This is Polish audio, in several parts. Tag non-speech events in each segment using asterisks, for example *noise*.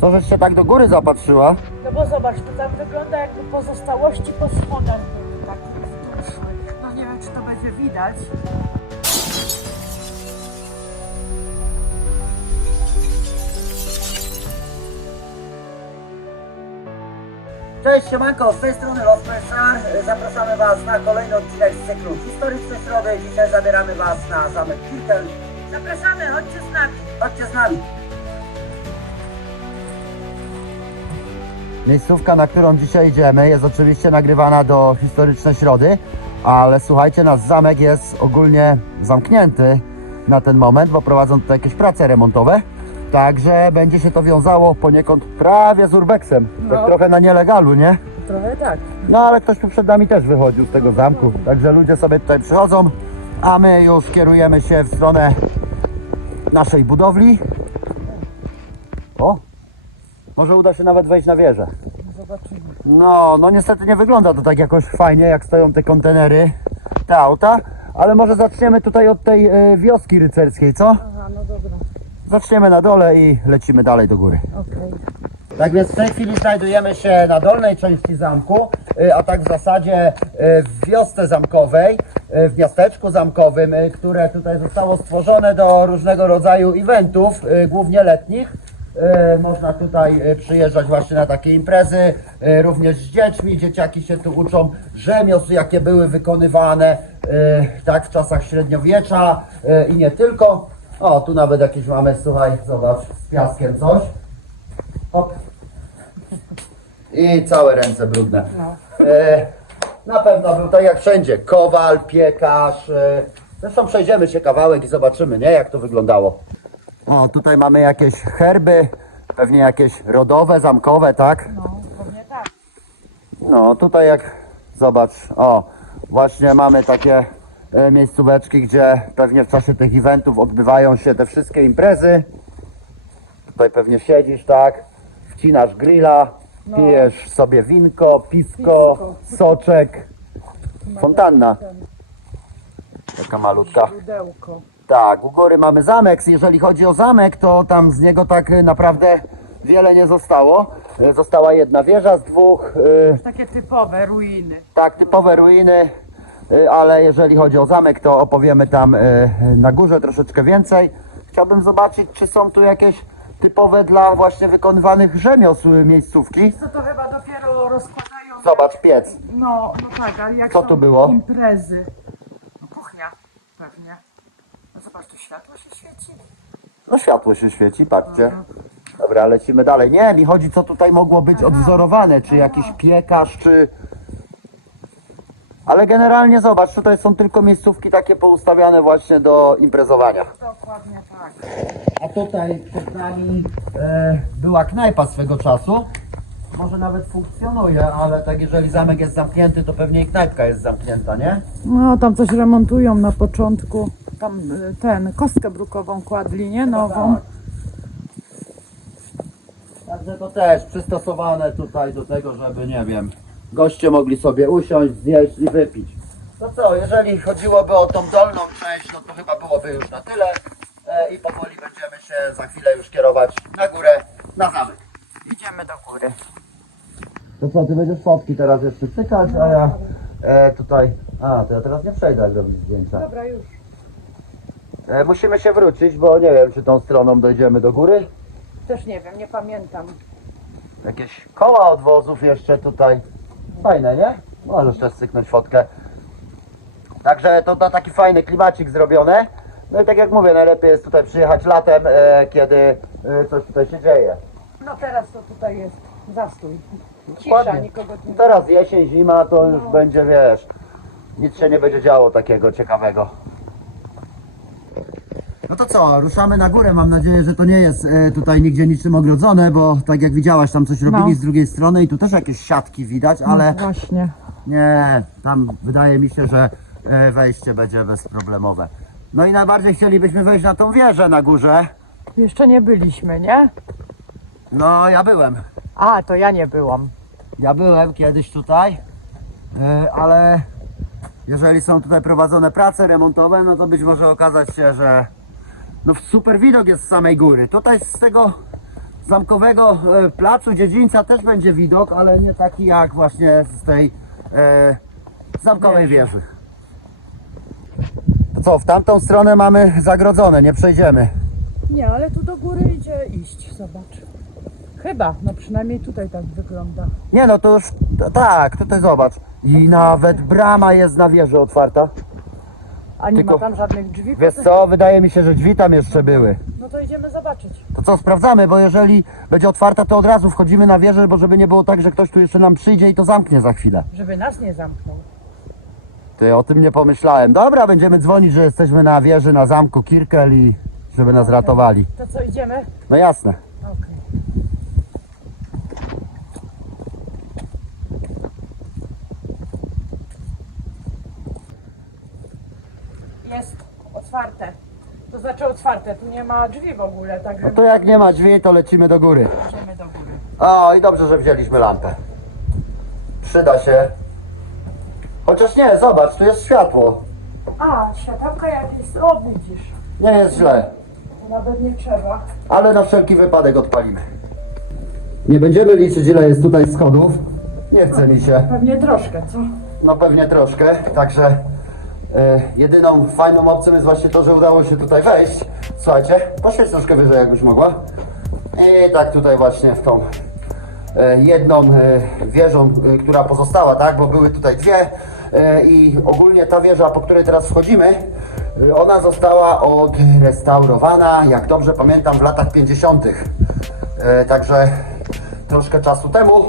Co żeś się tak do góry zapatrzyła? No bo zobacz, to tam wygląda jakby pozostałości po schodach były takie wzdłuż. No nie wiem, czy to będzie widać. Cześć, siemanko, z tej strony Los Meszar. Zapraszamy Was na kolejny odcinek z cyklu Historyczne Środy. Dzisiaj zabieramy Was na zamek Kirtel. Zapraszamy, chodźcie z nami. Chodźcie z nami. Miejscówka, na którą dzisiaj idziemy, jest oczywiście nagrywana do historyczne środy, ale słuchajcie, nasz zamek jest ogólnie zamknięty na ten moment, bo prowadzą tutaj jakieś prace remontowe. Także będzie się to wiązało poniekąd prawie z urbexem. Tak No. trochę na nielegalu, nie? Trochę tak. No ale ktoś tu przed nami też wychodził z tego zamku. Także ludzie sobie tutaj przychodzą, a my już kierujemy się w stronę naszej budowli. O! Może uda się nawet wejść na wieżę. Zobaczymy. No, no niestety nie wygląda to tak jakoś fajnie, jak stoją te kontenery, te auta. Ale może zaczniemy tutaj od tej e, wioski rycerskiej, co? Aha, no dobra. Zaczniemy na dole i lecimy dalej do góry. Okej. Tak więc w tej chwili znajdujemy się na dolnej części zamku, y, a tak w zasadzie y, w wiosce zamkowej, y, w miasteczku zamkowym, y, które tutaj zostało stworzone do różnego rodzaju eventów, y, głównie letnich. Y, Można tutaj y, przyjeżdżać właśnie na takie imprezy, y, również z dziećmi. Dzieciaki się tu uczą rzemiosł, jakie były wykonywane tak w czasach średniowiecza i nie tylko. O, tu nawet jakieś mamy, słuchaj, zobacz, z piaskiem coś. Hop. I całe ręce brudne. No. E, na pewno był tak jak wszędzie. Kowal, piekarz. E, zresztą przejdziemy się kawałek i zobaczymy, nie? Jak to wyglądało. O, tutaj mamy jakieś herby, pewnie jakieś rodowe, zamkowe, tak? No, pewnie tak. No, tutaj jak zobacz, o, właśnie mamy takie e, miejscóweczki, gdzie pewnie w czasie tych eventów odbywają się te wszystkie imprezy. Tutaj pewnie siedzisz, tak? Wcinasz grilla, pijesz sobie winko, piwko, soczek. Fontanna. Taka malutka. Pudełko. Tak, u góry mamy zamek. Jeżeli chodzi o zamek, to tam z niego tak naprawdę wiele nie zostało. Y, Została jedna wieża z dwóch. y, Takie typowe ruiny. tak, typowe ruiny, y, ale jeżeli chodzi o zamek, to opowiemy tam na górze troszeczkę więcej. Chciałbym zobaczyć, czy są tu jakieś typowe dla właśnie wykonywanych rzemiosł miejscówki. Co to chyba dopiero rozkładają. Zobacz, piec. No, no tak, ale jak Co tu było? imprezy. No kuchnia pewnie. No zobacz, tu światło się świeci. No światło się świeci, patrzcie. Dobra, lecimy dalej. Nie, mi chodzi, co tutaj mogło być odwzorowane, czy jakiś piekarz, czy... Ale generalnie zobacz, tutaj są tylko miejscówki takie poustawiane właśnie do imprezowania. Dokładnie tak. A tutaj przed nami e, była knajpa swego czasu. Może nawet funkcjonuje, ale tak jeżeli zamek jest zamknięty, to pewnie i knajpka jest zamknięta, nie? No, tam coś remontują na początku. Tam y, ten, kostkę brukową kładli, nie? Nową. Tak. Także to też przystosowane tutaj do tego, żeby, nie wiem, goście mogli sobie usiąść, zjeść i wypić. No co, jeżeli chodziłoby o tą dolną część, no to chyba byłoby już na tyle e, i powoli będziemy się za chwilę już kierować na górę, na zamek. Idziemy do góry. To co, ty będziesz fotki teraz jeszcze cykać, a ja e, tutaj... A, to ja teraz nie przejdę jak robić zdjęcia. Dobra, już. E, musimy się wrócić, bo nie wiem, czy tą stroną dojdziemy do góry. Też nie wiem, nie pamiętam. Jakieś koła odwozów jeszcze tutaj. Fajne, nie? Możesz też cyknąć fotkę. Także to na taki fajny klimacik zrobione. No i tak jak mówię, najlepiej jest tutaj przyjechać latem, e, kiedy e, coś tutaj się dzieje. No teraz to tutaj jest zastój. Cisza, Dokładnie. nikogo tu nie Teraz jesień, zima, to już będzie, wiesz, nic się nie będzie działo takiego ciekawego. No to co, ruszamy na górę. Mam nadzieję, że to nie jest e, tutaj nigdzie niczym ogrodzone, bo tak jak widziałaś, tam coś robili No. z drugiej strony i tu też jakieś siatki widać, ale No właśnie. nie, tam wydaje mi się, że e, wejście będzie bezproblemowe. No i najbardziej chcielibyśmy wejść na tą wieżę na górze. Jeszcze nie byliśmy, nie? No, ja byłem. A, to ja nie byłam. Ja byłem kiedyś tutaj, e, ale jeżeli są tutaj prowadzone prace remontowe, no to być może okazać się, że no super widok jest z samej góry. Tutaj z tego, zamkowego e, placu dziedzińca też będzie widok, ale nie taki jak właśnie z tej e, zamkowej wieży. To co, w tamtą stronę mamy zagrodzone, nie przejdziemy. Nie, ale tu do góry idzie iść, zobacz. Chyba, no przynajmniej tutaj tak wygląda. Nie no, to już t- tak, tutaj zobacz. I nawet brama jest na wieży otwarta. A nie Tylko- ma tam żadnych drzwi? Wiesz co, wydaje mi się, że drzwi tam jeszcze były. No to idziemy zobaczyć. To co, sprawdzamy, bo jeżeli będzie otwarta, to od razu wchodzimy na wieżę, bo żeby nie było tak, że ktoś tu jeszcze nam przyjdzie i to zamknie za chwilę. Żeby nas nie zamknął. Ty o tym nie pomyślałem. Dobra, będziemy dzwonić, że jesteśmy na wieży, na zamku Kirkel i żeby nas ratowali. To co, idziemy? No jasne. Okej. Jest otwarte. To znaczy otwarte, tu nie ma drzwi w ogóle, także No to jak nie ma drzwi, to lecimy do góry. idziemy do góry. O, i dobrze, że wzięliśmy lampę. Przyda się. Chociaż nie, zobacz, tu jest światło. A, światełka jakieś, o widzisz, Nie jest źle. to nawet nie trzeba. ale na wszelki wypadek odpalimy. Nie będziemy liczyć ile jest tutaj schodów. Nie chce mi się. Pewnie troszkę, co? No pewnie troszkę, także jedyną fajną opcją jest właśnie to, że udało się tutaj wejść. Słuchajcie, poświeć troszkę wyżej jakbyś mogła. I tak tutaj właśnie w tą e, jedną e, wieżą, e, która pozostała, tak, bo były tutaj dwie e, i ogólnie ta wieża, po której teraz wchodzimy, e, ona została odrestaurowana, jak dobrze pamiętam, w latach 50. E, Także troszkę czasu temu,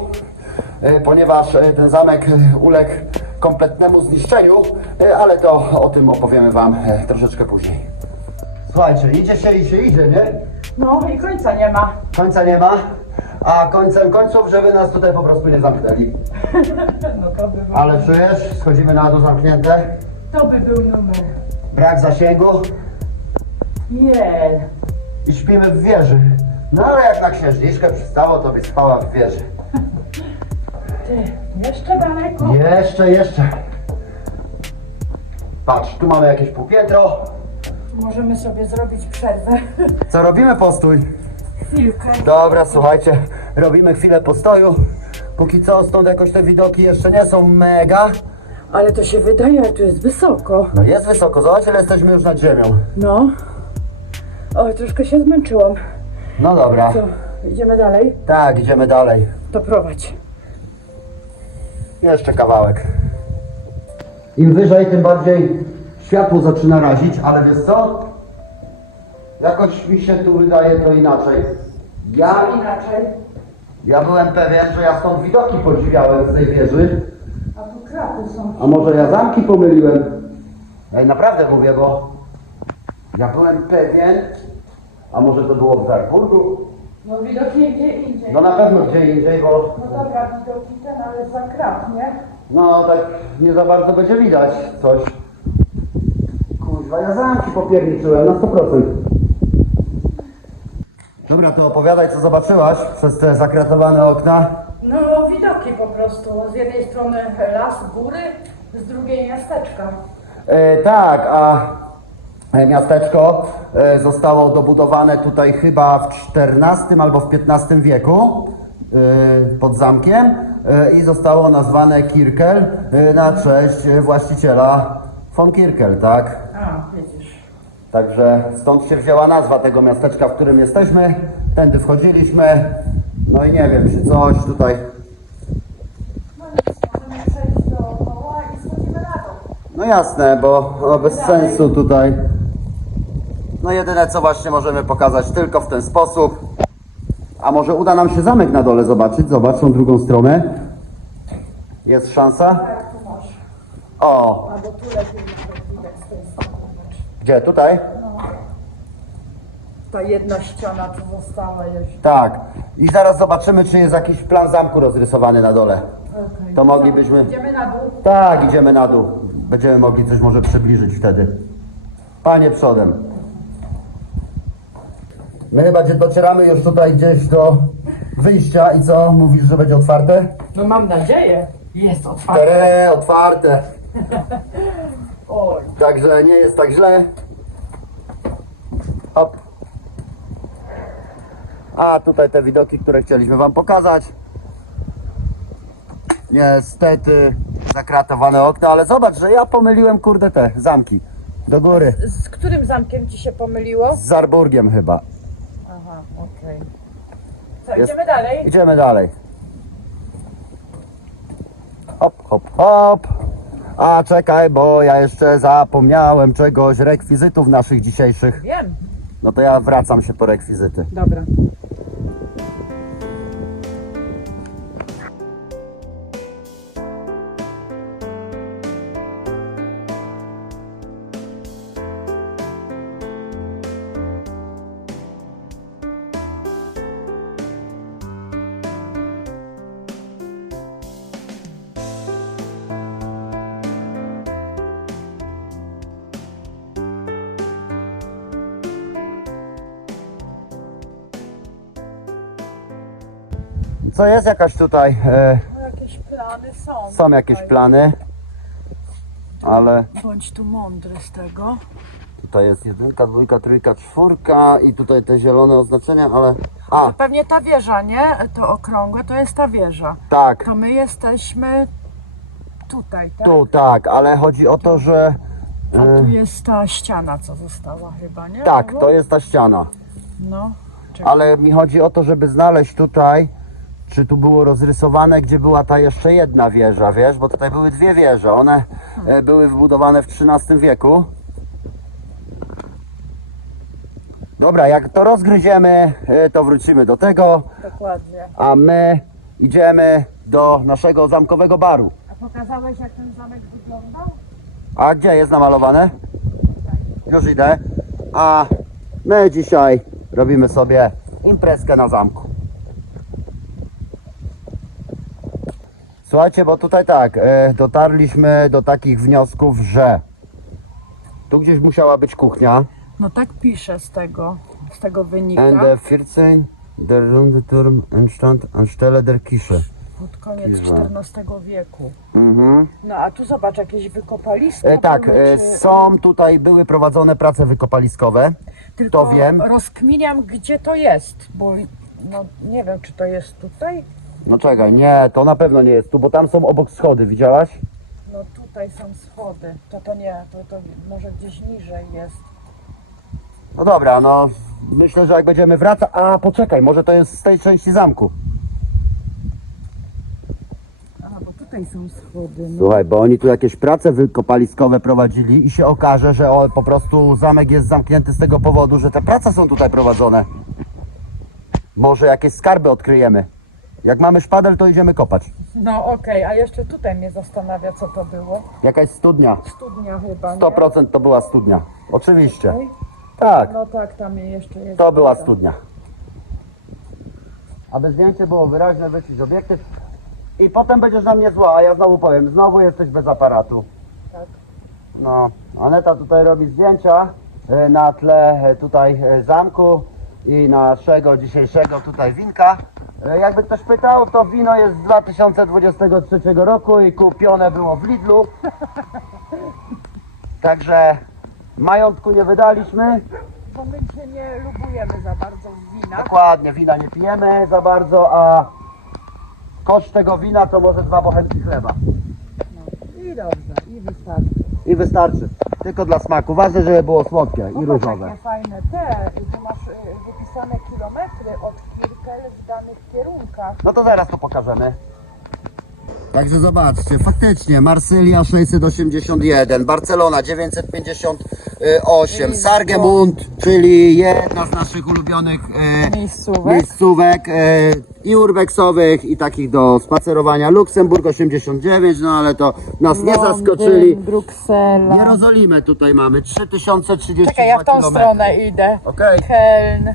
e, ponieważ e, ten zamek e, uległ kompletnemu zniszczeniu, e, ale to o tym opowiemy Wam e, troszeczkę później. Słuchajcie, idzie się i się idzie, nie? No i końca nie ma. Końca nie ma, a końcem końców, żeby nas tutaj po prostu nie zamknęli. *laughs* No to by, był, Ale czujesz, schodzimy na dół zamknięte, to by był numer. brak zasięgu Nie. i śpimy w wieży. No ale jak na księżniczkę przystało, to by spała w wieży. Jeszcze daleko. Jeszcze, jeszcze. Patrz, tu mamy jakieś półpiętro. Możemy sobie zrobić przerwę. Co robimy postój? Chwilkę. Dobra, słuchajcie, robimy chwilę postoju. Póki co stąd jakoś te widoki jeszcze nie są mega. Ale to się wydaje, że tu jest wysoko. No jest wysoko, zobacz ile jesteśmy już nad ziemią. No. Oj, troszkę się zmęczyłam. No dobra. Co, idziemy dalej? Tak, idziemy dalej. To prowadź. Jeszcze kawałek. Im wyżej, tym bardziej światło zaczyna razić, ale wiesz co? Jakoś mi się tu wydaje to inaczej. Ja, Inaczej. ja byłem pewien, że ja stąd widoki podziwiałem z tej wieży. A tu kraty są. A może ja zamki pomyliłem? Ej, naprawdę mówię, bo ja byłem pewien, a może to było w Zarburgu? No widocznie gdzie indziej. No na pewno gdzie indziej, bo No dobra, widoki ten, ale za krat, nie? no tak nie za bardzo będzie widać coś. Kurwa, ja zamki popierniczyłem na 100%. Dobra, to opowiadaj co zobaczyłaś przez te zakratowane okna. No widoki po prostu. Z jednej strony las, góry, z drugiej miasteczka. E, tak, a miasteczko e, zostało dobudowane tutaj chyba w XIV albo w XV wieku e, pod zamkiem e, i zostało nazwane Kirkel na cześć właściciela von Kirkel, tak? A, widzisz. Także stąd się wzięła nazwa tego miasteczka, w którym jesteśmy. Tędy wchodziliśmy. No i nie wiem, czy coś tutaj. No nic, możemy przejść dookoła i schodzimy na dół. No jasne, bo no, bez sensu tutaj. No jedyne co właśnie możemy pokazać tylko w ten sposób. A może uda nam się zamek na dole zobaczyć? Zobacz tą drugą stronę. Jest szansa? Tak. O, gdzie? Tutaj? Ta jedna ściana tu została jeszcze. Tak. I zaraz zobaczymy, czy jest jakiś plan zamku rozrysowany na dole. Okay. To moglibyśmy. Idziemy na dół. Tak, idziemy na dół. Będziemy mogli coś może przybliżyć wtedy. Panie przodem. My chyba gdzie docieramy już tutaj gdzieś do wyjścia i co? Mówisz, że będzie otwarte? No mam nadzieję. Jest otwarte. Tere, otwarte. *laughs* Oj. Także nie jest tak źle. Hop. A tutaj te widoki, które chcieliśmy Wam pokazać. Niestety zakratowane okna, ale zobacz, że ja pomyliłem kurde te zamki. Do góry. Z którym zamkiem ci się pomyliło? Z Zarburgiem chyba. Okej. Co, Jest- idziemy dalej? Idziemy dalej. Hop, hop, hop. A czekaj, bo ja jeszcze zapomniałem czegoś, rekwizytów naszych dzisiejszych. Wiem. No to ja wracam się po rekwizyty. Dobra. Co jest jakaś tutaj, e, No, jakieś plany są. są jakieś tutaj. plany, ale Bądź tu mądry z tego. tutaj jest jedynka, dwójka, trójka, czwórka i tutaj te zielone oznaczenia, ale... A, To pewnie ta wieża, nie? To okrągłe, to jest ta wieża. tak, To my jesteśmy tutaj, tak? tu tak, ale chodzi o to, że... A tu E, jest ta ściana, co została chyba, nie? tak, to jest ta ściana. No. Czekaj. Ale mi chodzi o to, żeby znaleźć tutaj, czy tu było rozrysowane, gdzie była ta jeszcze jedna wieża, wiesz? Bo tutaj były dwie wieże. One e, były wbudowane w XIII wieku. Dobra, jak to rozgryziemy, e, to wrócimy do tego, Dokładnie. a my idziemy do naszego zamkowego baru. A pokazałeś, jak ten zamek wyglądał? A gdzie jest namalowane? Już idę. A my dzisiaj robimy sobie imprezkę na zamku. Słuchajcie, bo tutaj tak, e, dotarliśmy do takich wniosków, że tu gdzieś musiała być kuchnia. No tak pisze z tego, z tego wynika. And the 14 der Runde Turm entstand anstelle der Kische. Pod koniec. XIV wieku. Mhm. No a tu zobacz, jakieś wykopaliska E, tak, były, e, czy- są tutaj, były prowadzone prace wykopaliskowe. Tylko to wiem. rozkminiam, gdzie to jest, bo no, nie wiem, czy to jest tutaj? No czekaj, nie, to na pewno nie jest tu, bo tam są obok schody, widziałaś? No tutaj są schody. To to nie, to, to może gdzieś niżej jest. No dobra, no myślę, że jak będziemy wracać. A poczekaj, może to jest z tej części zamku. A, bo tutaj są schody. No. Słuchaj, bo oni tu jakieś prace wykopaliskowe prowadzili i się okaże, że o, po prostu zamek jest zamknięty z tego powodu, że te prace są tutaj prowadzone. Może jakieś skarby odkryjemy. Jak mamy szpadel, to idziemy kopać. No okej, a jeszcze tutaj mnie zastanawia, co to było. Jakaś studnia. Studnia chyba, nie? 100% to była studnia. Oczywiście. Tak, No tak, tam jeszcze jest. to była studnia. Aby zdjęcie było wyraźne, wyciąć obiektyw. I potem będziesz na mnie zła, a ja znowu powiem, znowu jesteś bez aparatu. Tak. No, Aneta tutaj robi zdjęcia e, na tle e, tutaj e, zamku i naszego dzisiejszego tutaj winka. E, Jakby ktoś pytał, to wino jest z 2023 roku i kupione było w Lidlu. *laughs* Także majątku nie wydaliśmy. Bo my się nie lubujemy za bardzo w winach. Dokładnie, wina nie pijemy za bardzo, a koszt tego wina to może dwa bochenki chleba. I dobrze, i wystarczy. I wystarczy. Tylko dla smaku. Ważne, żeby było słodkie i Popatrz, różowe. jakie fajne te, tu masz y, wypisane kilometry od Kirkel w danych kierunkach. No to zaraz to pokażemy. Także zobaczcie, faktycznie Marsylia 681, Barcelona 958, Sargemund, czyli jedna z naszych ulubionych e, Miejscówek. miejscówek e, i urbexowych i takich do spacerowania. Luksemburg 89, no ale to nas nie zaskoczyli. Bruksela. Jerozolimę tutaj mamy, 3032 Czekaj, ja w tą kilometry. stronę idę. Okej. Keln.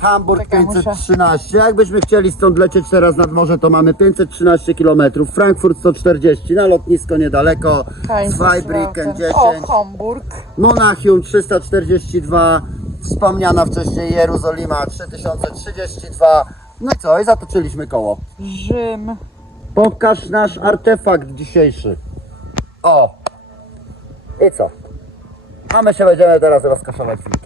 Hamburg Czekaj, muszę- 513. Jakbyśmy chcieli stąd lecieć teraz nad morze, to mamy 513 km. Frankfurt 140, na lotnisko niedaleko. Zweibrücken 10. O, Hamburg. Monachium 342. Wspomniana wcześniej Jerozolima 3032. No i co? I zatoczyliśmy koło. Rzym. Pokaż nasz artefakt dzisiejszy. O! I co? A my się będziemy teraz rozkoszować wilkiem.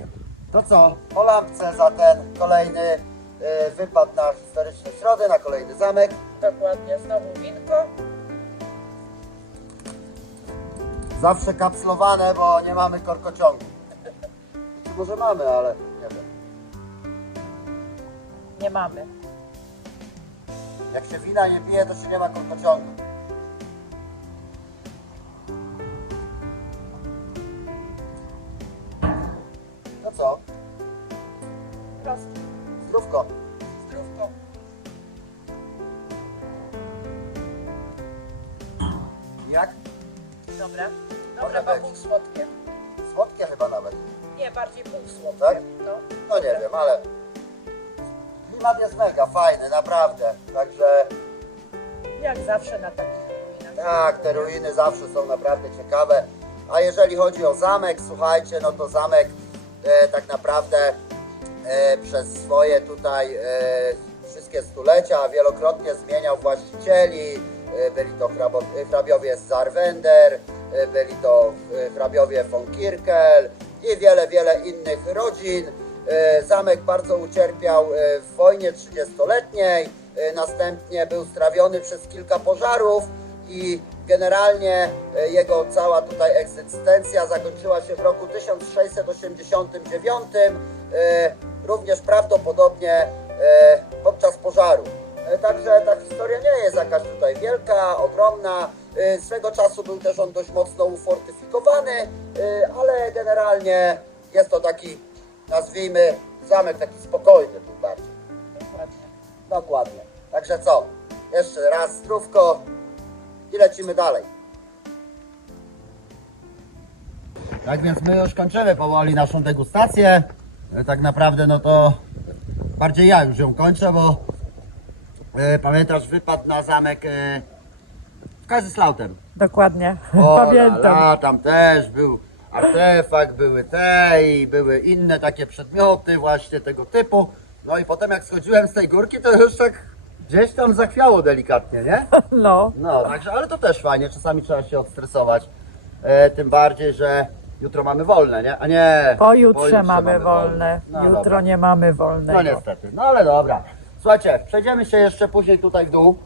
To co? Po lampce za ten kolejny e, wypad na historyczne środy, na kolejny zamek. Dokładnie, znowu winko. Zawsze kapslowane, bo nie mamy korkociągu. Czy może mamy, ale nie wiem. Nie mamy. Jak się wina nie pije, to się nie ma korkociągu. Zdrówko. Zdrówko. Jak? Dobra. Może Dobra, być. pół słodkie. Słodkie chyba nawet. Nie, bardziej pół słodkie. Tak? No. No nie wiem, ale klimat jest mega fajny, naprawdę. Także Jak zawsze na takich ruinach. tak, te ruiny zawsze są naprawdę ciekawe. A jeżeli chodzi o zamek, słuchajcie, no to zamek e, tak naprawdę przez swoje tutaj e, wszystkie stulecia wielokrotnie zmieniał właścicieli. E, byli to hrabiowie z Zarwender, e, byli to e, hrabiowie von Kirkel i wiele, wiele innych rodzin. E, Zamek bardzo ucierpiał e, w wojnie 30-letniej, e, następnie był strawiony przez kilka pożarów i generalnie e, jego cała tutaj egzystencja zakończyła się w roku 1689, e, również prawdopodobnie e, podczas pożaru. E, Także ta historia nie jest jakaś tutaj wielka, ogromna. E, Swego czasu był też on dość mocno ufortyfikowany, ale generalnie jest to taki, nazwijmy, zamek taki spokojny był bardziej. Dokładnie. Dokładnie. Także co? Jeszcze raz zdrówko i lecimy dalej. Tak więc my już kończymy powoli naszą degustację. E, Tak naprawdę no to bardziej ja już ją kończę, bo e, pamiętasz wypad na zamek e, w Kaiserslautern. Dokładnie. Pamiętam. La, tam też był artefakt, były te i były inne takie przedmioty właśnie tego typu. No i potem jak schodziłem z tej górki, to już tak gdzieś tam zachwiało delikatnie, nie? *laughs* No. No, także, ale to też fajnie, czasami trzeba się odstresować. E, tym bardziej, że jutro mamy wolne, nie? A nie. Pojutrze mamy wolne. No, Jutro dobra. nie mamy wolnego. No niestety, no ale dobra. Słuchajcie, przejdziemy się jeszcze później tutaj w dół.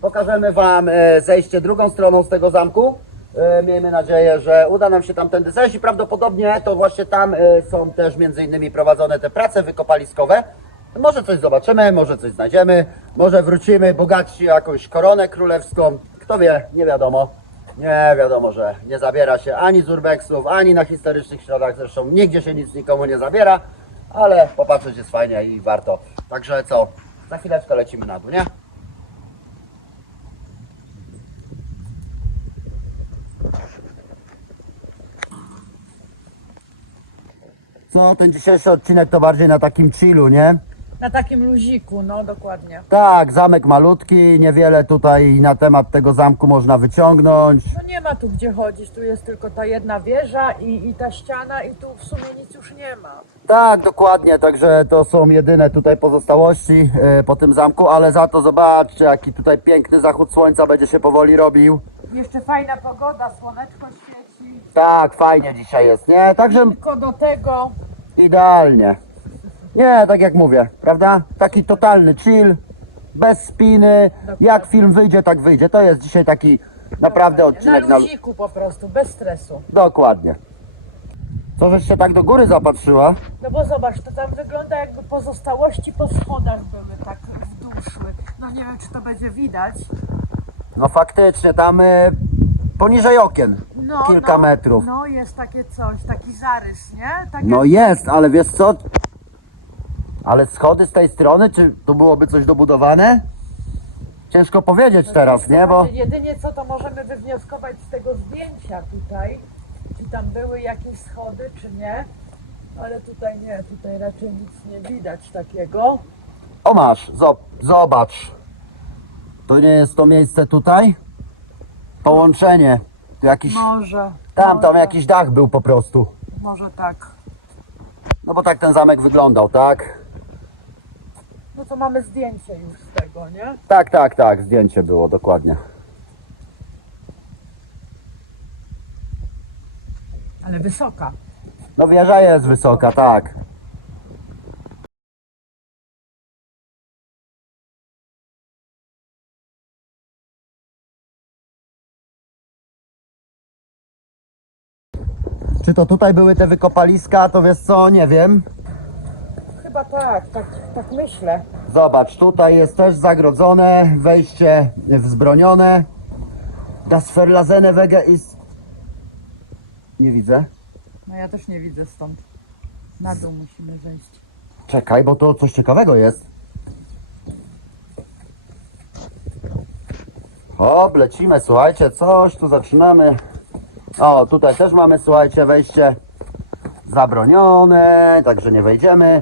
Pokażemy Wam e, zejście drugą stroną z tego zamku. E, Miejmy nadzieję, że uda nam się tamtędy zejść i prawdopodobnie to właśnie tam e, są też między innymi prowadzone te prace wykopaliskowe. Może coś zobaczymy, może coś znajdziemy, może wrócimy bogatsi o jakąś koronę królewską. Kto wie, nie wiadomo. Nie wiadomo, że nie zabiera się ani z urbexów, ani na historycznych środach. Zresztą nigdzie się nic nikomu nie zabiera, ale popatrzeć jest fajnie i warto. Także co, za chwileczkę lecimy na dół, nie? Co, ten dzisiejszy odcinek to bardziej na takim chillu, nie? Na takim luziku, no dokładnie. Tak, zamek malutki, niewiele tutaj na temat tego zamku można wyciągnąć. No nie ma tu gdzie chodzić, tu jest tylko ta jedna wieża i, i ta ściana i tu w sumie nic już nie ma. Tak, dokładnie, także to są jedyne tutaj pozostałości e, po tym zamku, ale za to zobaczcie, jaki tutaj piękny zachód słońca będzie się powoli robił. Jeszcze fajna pogoda, słoneczko świeci. Tak, fajnie dzisiaj jest, nie? Także Tylko do tego idealnie. Nie, tak jak mówię, prawda? Taki totalny chill, bez spiny, jak film wyjdzie, tak wyjdzie. To jest dzisiaj taki naprawdę odcinek na na... luziku po prostu, bez stresu. Dokładnie. Co, żeś się tak do góry zapatrzyła? No bo zobacz, to tam wygląda jakby pozostałości po schodach były tak w dół szły. No nie wiem, czy to będzie widać. No faktycznie, tam y, poniżej okien, No, kilka no, metrów. No jest takie coś, taki zarys, nie? Takie... No jest, ale wiesz co? Ale schody z tej strony, czy tu byłoby coś dobudowane? Ciężko powiedzieć teraz, nie? Bo Jedynie co to możemy wywnioskować z tego zdjęcia tutaj, czy tam były jakieś schody, czy nie. Ale tutaj nie, tutaj raczej nic nie widać takiego. o masz, zo- zobacz. To nie jest to miejsce tutaj? Połączenie. Tu jakiś, Może. tam, tam może, jakiś dach był po prostu. Może tak. No bo tak ten zamek wyglądał, tak? No to mamy zdjęcie już z tego, nie? Tak, tak, tak, zdjęcie było, dokładnie. Ale wysoka. No wieża jest wysoka, tak. Czy to tutaj były te wykopaliska, to wiesz co, nie wiem. Chyba tak, tak, tak myślę. Zobacz, tutaj jest też zagrodzone, wejście wzbronione. Das Wege ist... Nie widzę. No ja też nie widzę stąd. Na dół musimy zejść. Czekaj, bo to coś ciekawego jest. Hop, lecimy, słuchajcie, coś tu zaczynamy. O, tutaj też mamy, słuchajcie, wejście zabronione, także nie wejdziemy.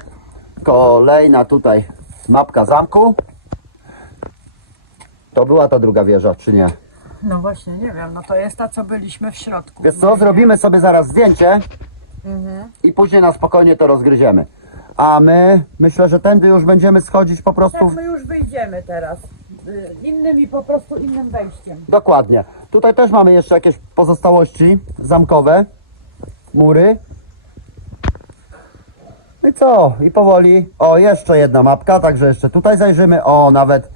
Kolejna tutaj mapka zamku. To była ta druga wieża, czy nie? No właśnie, nie wiem, no to jest ta, co byliśmy w środku. Wiesz co, zrobimy sobie zaraz zdjęcie Mhm. i później na spokojnie to rozgryziemy. A my, myślę, że tędy już będziemy schodzić po prostu Tak, my już wyjdziemy teraz. Y, Innym i po prostu innym wejściem. Dokładnie. Tutaj też mamy jeszcze jakieś pozostałości zamkowe, mury. No i co? I powoli. O, jeszcze jedna mapka, także jeszcze tutaj zajrzymy. O, nawet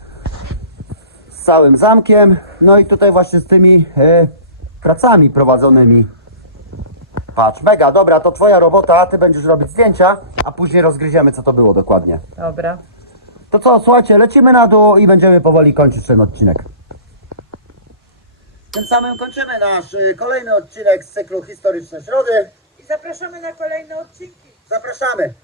z całym zamkiem. No i tutaj właśnie z tymi e, pracami prowadzonymi. Patrz, mega, dobra, to twoja robota, ty będziesz robić zdjęcia, a później rozgryziemy, co to było dokładnie. Dobra. To co, słuchajcie, lecimy na dół i będziemy powoli kończyć ten odcinek. Tym samym kończymy nasz y, kolejny odcinek z cyklu Historyczne Środy. I zapraszamy na kolejne odcinki. Zapraszamy!